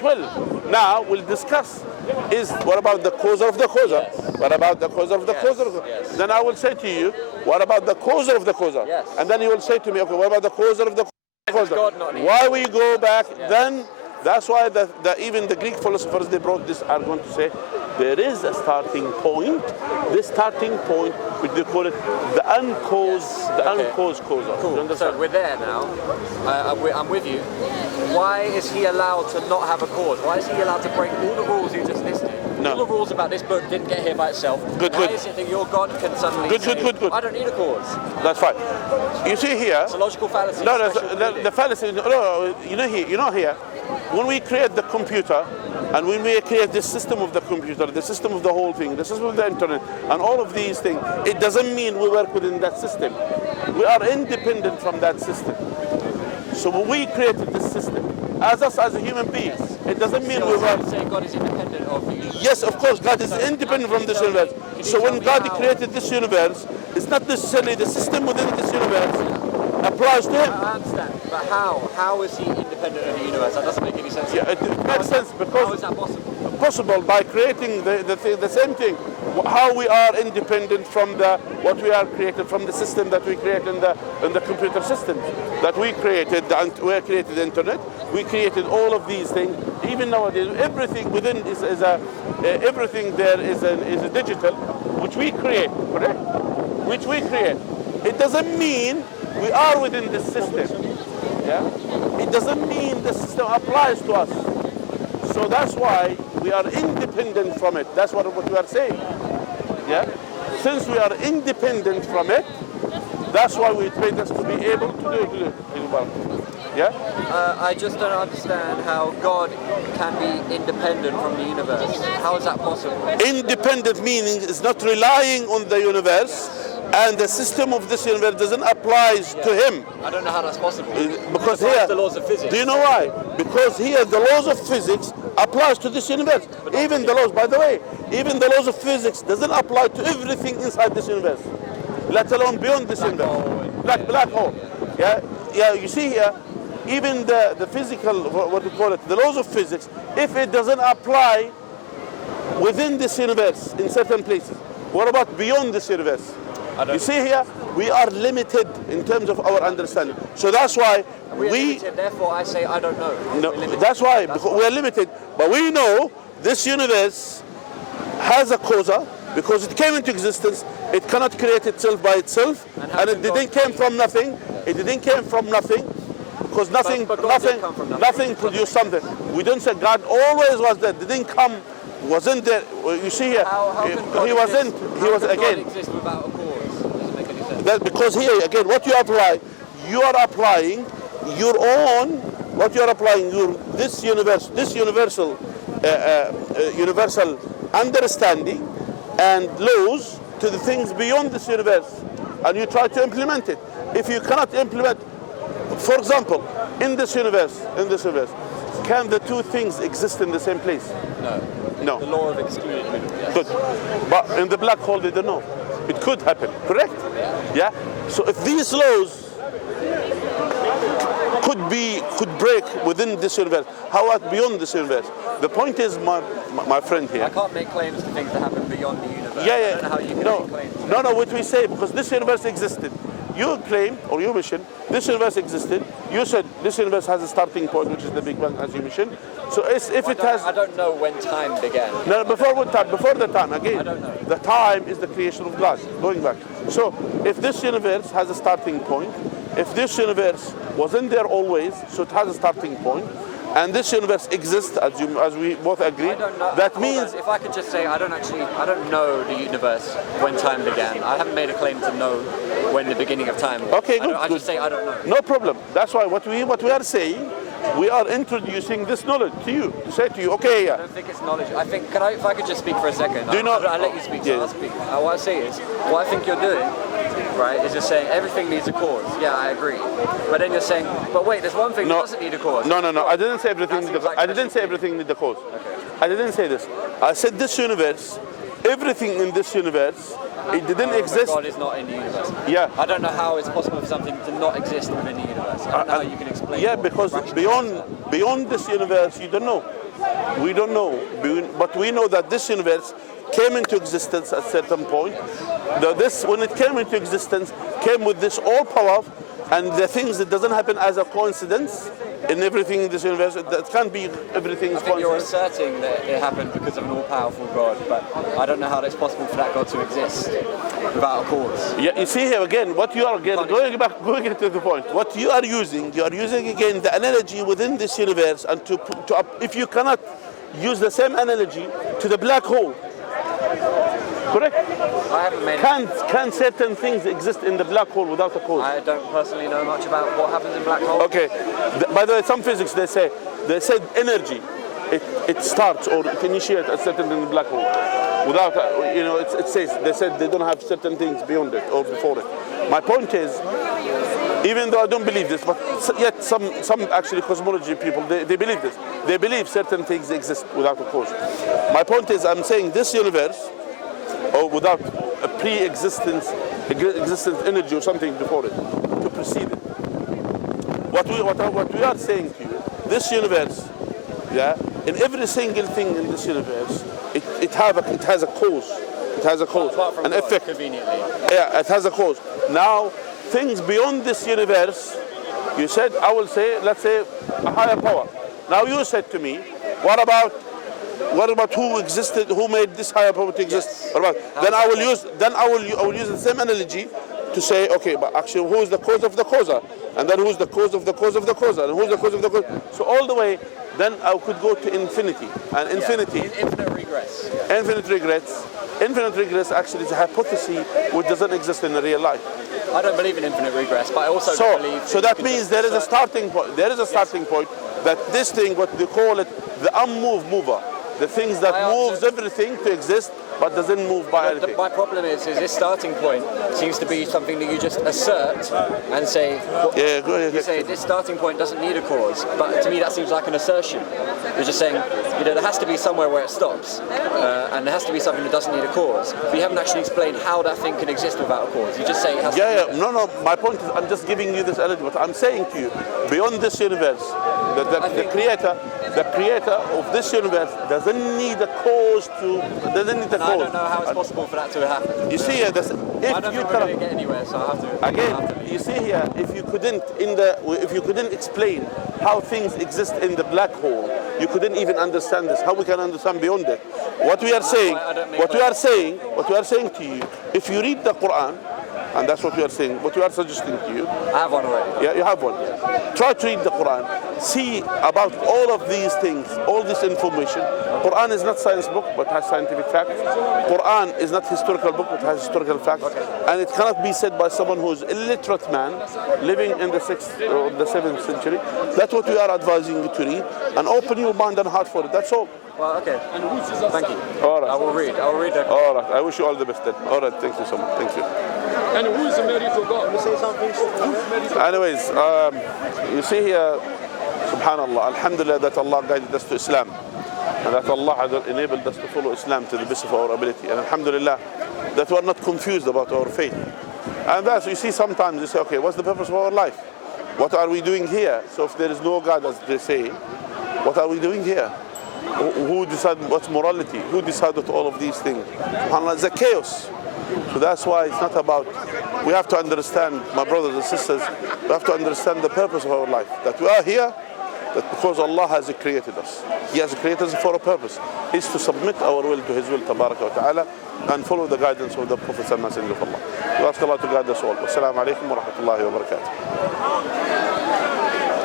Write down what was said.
112. Now we'll discuss what about the causer of the causer? Yes. What about the causer of the causer? Yes. Then I will say to you, what about the causer of the causer? Yes. And then you will say to me, okay, what about the causer of the causer? God not need. Why we go back, Yes. then that's why even the Greek philosophers, they brought this argument to say, there is a starting point. This starting point, they call it the uncaused, uncaused causer. Cool. So we're there now. I'm with you. Why is he allowed to not have a cause? Why is he allowed to break all the rules you just listed? No. All the rules about this book didn't get here by itself. Why is it that your God can suddenly say, I don't need a cause? That's fine. You see here. It's a logical fallacy. No, the fallacy. No, you know here. When we create the computer, and when we create the system of the computer, the system of the whole thing, the system of the internet, and all of these things, it doesn't mean we work within that system. We are independent from that system. So when we created this system, as us as a human being, it doesn't mean we work. Say God is independent of you. Yes, of course, God is independent from this universe. So when God created this universe, it's not necessarily the system within this universe applies to him. I understand, but how? How is he independent of the universe? That doesn't make any sense. Yeah, it makes sense because how is that possible? Possible by creating the same thing. How we are independent from what we are created from the system that we create in the computer systems that we created. We created the internet. We created all of these things. Even nowadays, everything within everything there is a digital, which we create, correct? Which we create. It doesn't mean we are within this system. Yeah? It doesn't mean the system applies to us. So that's why we are independent from it. That's what we are saying. Yeah? Since we are independent from it, that's why we train us to be able to do it. Yeah? I just don't understand how God can be independent from the universe. How is that possible? Independent meaning is not relying on the universe, and the system of this universe doesn't apply to him. I don't know how that's possible. Because here, the laws of physics. Do you know why? Because here the laws of physics applies to this universe. Even the laws, by the way, even the laws of physics doesn't apply to everything inside this universe, let alone beyond this universe. Black hole. Yeah, you see here, even the physical, what we call it, the laws of physics, if it doesn't apply within this universe in certain places, what about beyond this universe? You see here, we are limited in terms of our understanding. So that's why we are limited, therefore I say I don't know. No, that's why, because we are limited. But we know this universe has a causa, because it came into existence. It cannot create itself by itself, and it didn't came from nothing. It didn't came from nothing, because nothing produced something. We don't say God always was there. Didn't come, wasn't there. You see here, he wasn't. He was again. Exist without a cause? Doesn't make any sense. That because here again, what you are applying your own. What you are applying this universal understanding and laws to the things beyond this universe, and you try to implement it. If you cannot implement, for example, in this universe, can the two things exist in the same place? No. The law of exclusion. Yes. Good. But in the black hole, they don't know. It could happen, correct? Yeah. So if these laws could break within this universe, how about beyond this universe? The point is, my friend here. I can't make claims to things that happen beyond the universe. Yeah. I don't know how you can make claims. No, what we say, because this universe existed. You claim, or you mention, this universe existed. You said this universe has a starting point, which is the Big Bang, as you mentioned. So I don't know when time began. No, before the time, again. I don't know. The time is the creation of God, going back. So if this universe has a starting point, if this universe wasn't there always, so it has a starting point, and this universe exists, as we both agree, that means... If I could just say, I don't know the universe when time began. I haven't made a claim to know when the beginning of time. Okay, good. I just say I don't know. No problem. That's why what we are saying, we are introducing this knowledge to you, to say to you, okay, yeah. I don't think it's knowledge. I think, if I could just speak for a second. I'll let you speak, so I'll speak. What I say is, what I think you're doing, right, is just saying everything needs a cause. Yeah, I agree. But then you're saying, but wait, there's one thing that doesn't need a cause. No. I didn't say everything needs a cause. I didn't say everything needs a cause. Okay. I didn't say this. I said this universe, everything in this universe it didn't exist. God is not in the universe. Yeah. I don't know how it's possible for something to not exist within the universe. I don't know how you can explain. Yeah, because beyond this universe, you don't know. We don't know, but we know that this universe came into existence at a certain point. When it came into existence, came with this all power, and the things that doesn't happen as a coincidence in everything in this universe. That can't be everything is coincidence. You're asserting that it happened because of an all-powerful God, but I don't know how it's possible for that God to exist without a cause. Yeah, you see here again, what you are again going to the point. What you are using again the analogy within this universe, and if you cannot use the same analogy to the black hole. Correct? I haven't made Can certain things exist in the black hole without a cause? I don't personally know much about what happens in black holes. Okay. By the way, some physics they said energy, it starts or it initiates a certain in the black hole. Without, they said they don't have certain things beyond it or before it. My point is, even though I don't believe this, but yet some actually cosmology people, they believe this. They believe certain things exist without a cause. My point is, I'm saying this universe, or without a pre-existence energy or something before it, to precede it. What we are saying to you, this universe, yeah, in every single thing in this universe, it has a cause. It has a cause, an effect. Conveniently. Yeah, it has a cause. Now, things beyond this universe, you said, I will say, let's say, a higher power. Now you said to me, what about who existed, who made this higher power to exist? Yes. Then I will use the same analogy to say, okay, but actually who is the cause of the causer? And then who's the cause of the cause of the causer? And who's the cause of the cause? So all the way, then I could go to infinity. And infinity, infinite regress. Infinite regress actually is a hypothesis which doesn't exist in the real life. I don't believe in infinite regress, but I also don't believe... So that means there is a starting point. There is a starting point that this thing, what they call it, the unmoved mover. The things that moves everything to exist, but doesn't move by anything. My problem is this starting point seems to be something that you just assert and say... Yeah, go ahead. You say this starting point doesn't need a cause, but to me that seems like an assertion. You're just saying, there has to be somewhere where it stops, and there has to be something that doesn't need a cause. But you haven't actually explained how that thing can exist without a cause. You just say it has to be. No, my point is, I'm just giving you this analogy. What I'm saying to you, beyond this universe, the creator of this universe doesn't need a cause I don't know how it's possible for that to happen. You see here, I don't think we're going to get anywhere, so I have to... Again, you see here, if you couldn't explain how things exist in the black hole, you couldn't even understand this. How we can understand beyond it? What we are saying to you, if you read the Quran, and that's what we are saying, what we are suggesting to you. I have one already. Yeah, you have one. Yeah. Try to read the Quran. See about all of these things, all this information. Quran is not science book, but has scientific facts. Quran is not historical book, but has historical facts. Okay. And it cannot be said by someone who is illiterate man living in the 6th or the 7th century. That's what we are advising you to read, and open your mind and heart for it. That's all. Well, okay. Thank you. All right. I will read that. All right. I wish you all the best then. All right. Thank you so much. Thank you. And who is married to God? You say something? Anyways, you see here, subhanallah, alhamdulillah that Allah guided us to Islam. And that Allah has enabled us to follow Islam to the best of our ability. And alhamdulillah that we are not confused about our faith. And that's, you see, sometimes you say, okay, what's the purpose of our life? What are we doing here? So if there is no God, as they say, what are we doing here? Who decided what's morality? Who decided all of these things? SubhanAllah, it's a chaos. So that's why it's not about, we have to understand, my brothers and sisters, we have to understand the purpose of our life. That we are here, that because Allah has created us. He has created us for a purpose. It's to submit our will to His will, tabaraka wa ta'ala, and follow the guidance of the Prophet and Messenger of Allah. We ask Allah to guide us all. Wassalamu alaikum wa rahmatullahi wa barakatuh.